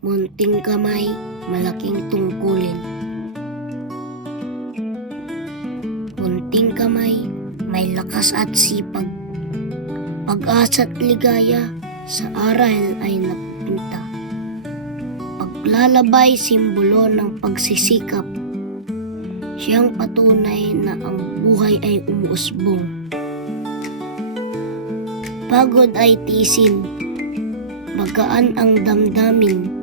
Munting kamay, malaking tungkulin. Munting kamay, may lakas at sipag. Pag-asa at ligaya, sa aral ay napunta. Paglalabay, simbolo ng pagsisikap. Siyang patunay na ang buhay ay umuusbong. Pagod ay tisin, magaan ang damdamin.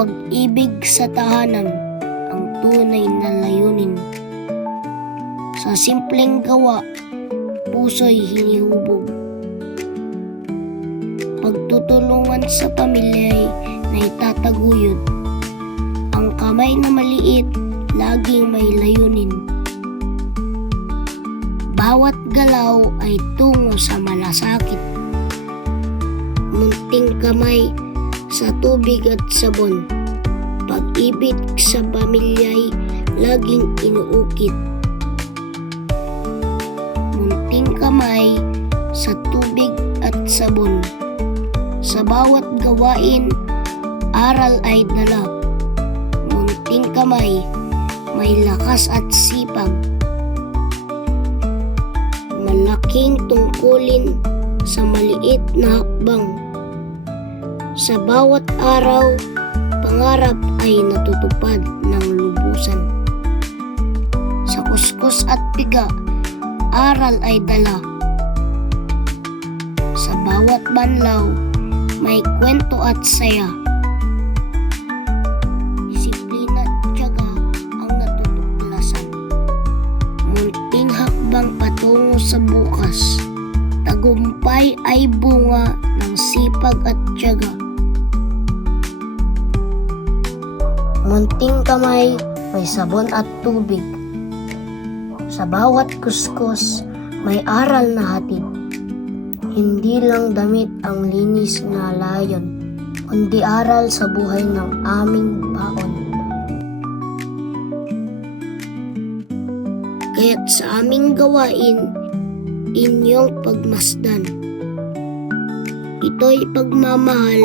Pag-ibig sa tahanan, ang tunay na layunin. Sa simpleng gawa, puso'y hinihubog. Pagtutulungan sa pamilya'y naitataguyod. Ang kamay na maliit, laging may layunin. Bawat galaw ay tungo sa malasakit. Munting kamay sa tubig at sabon. Pag-ibig sa pamilya'y laging inuukit. Munting kamay sa tubig at sabon. Sa bawat gawain, aral ay dala. Munting kamay, may lakas at sipag. Malaking tungkulin sa maliit na hakbang. Sa bawat araw, pangarap ay natutupad ng lubusan. Sa kuskus at piga, aral ay dala. Sa bawat banlaw, may kwento at saya. Disiplina at tiyaga ang natutuklasan. Munting hakbang patungo sa bukas. Tagumpay ay bunga ng sipag at tiyaga. Munting kamay, may sabon at tubig. Sa bawat kuskus, may aral na hatid. Hindi lang damit ang linis na layon, kundi aral sa buhay ng aming baon. Kaya't sa aming gawain, inyong pagmasdan. Ito'y pagmamahal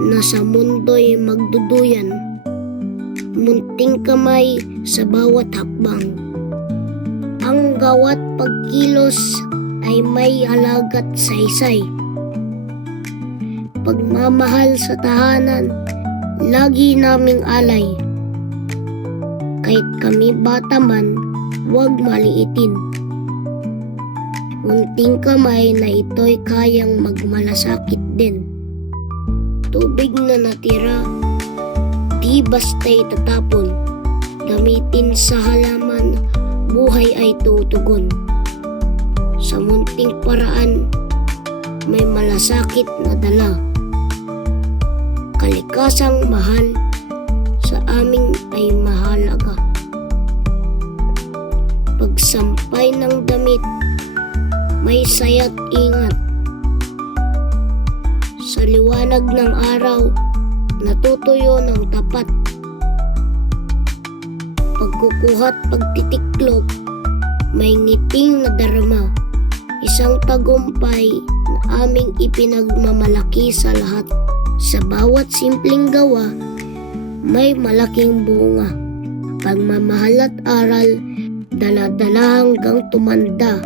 na sa mundo'y magduduyan. Munting kamay sa bawat hakbang. Ang bawat pagkilos ay may halagat saysay. Pagmamahal sa tahanan, lagi naming alay. Kahit kami bata man, huwag maliitin. Munting kamay na ito'y kayang magmalasakit din. Tubig na natira, di basta'y tatapon. Gamitin sa halaman, buhay ay tutugon. Sa munting paraan, may malasakit na dala. Kalikasang mahal, sa amin ay mahalaga. Pagsampay ng damit, may saya't ingat. Sa liwanag ng araw, natutuyo ng tapat. Pagkukuha't pagtitiklop, may ngiting na darama. Isang tagumpay na aming ipinagmamalaki sa lahat. Sa bawat simpleng gawa, may malaking bunga. Pagmamahal at aral, dala-dala hanggang tumanda.